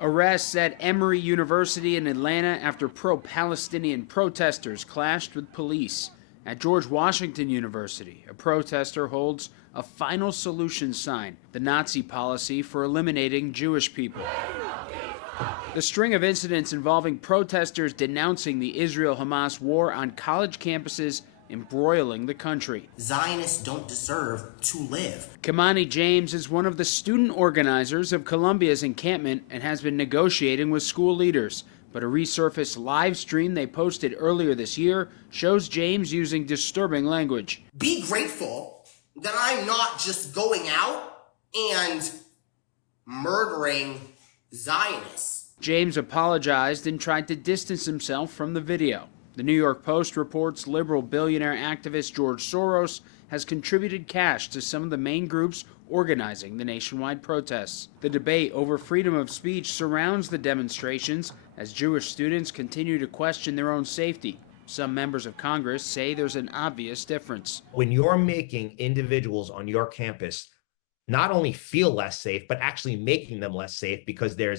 Arrests at Emory University in Atlanta after pro-Palestinian protesters clashed with police. At George Washington University, a protester holds a final solution sign, the Nazi policy for eliminating Jewish people. The string of incidents involving protesters denouncing the Israel-Hamas war on college campuses embroiling the country. Zionists don't deserve to live. Kammani James is one of the student organizers of Columbia's encampment and has been negotiating with school leaders. But a resurfaced live stream they posted earlier this year shows James using disturbing language. Be grateful that I'm not just going out and murdering Zionists. James apologized and tried to distance himself from the video. The New York Post reports liberal billionaire activist George Soros has contributed cash to some of the main groups organizing the nationwide protests. The debate over freedom of speech surrounds the demonstrations as Jewish students continue to question their own safety. Some members of Congress say there's an obvious difference. When you're making individuals on your campus not only feel less safe, but actually making them less safe because they're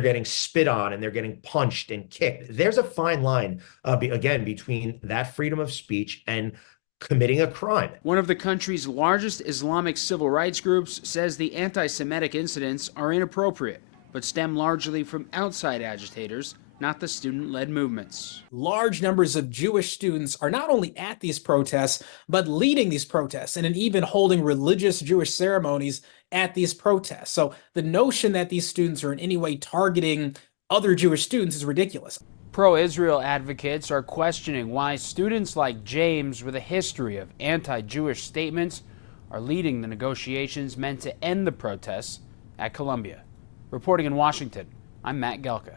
getting spit on and they're getting punched and kicked. There's a fine line, again, between that freedom of speech and committing a crime. One of the country's largest Islamic civil rights groups says the anti-Semitic incidents are inappropriate, but stem largely from outside agitators, not the student-led movements. Large numbers of Jewish students are not only at these protests, but leading these protests and even holding religious Jewish ceremonies at these protests. So the notion that these students are in any way targeting other Jewish students is ridiculous. Pro-Israel advocates are questioning why students like James with a history of anti-Jewish statements are leading the negotiations meant to end the protests at Columbia. Reporting in Washington, I'm Matt Gelka.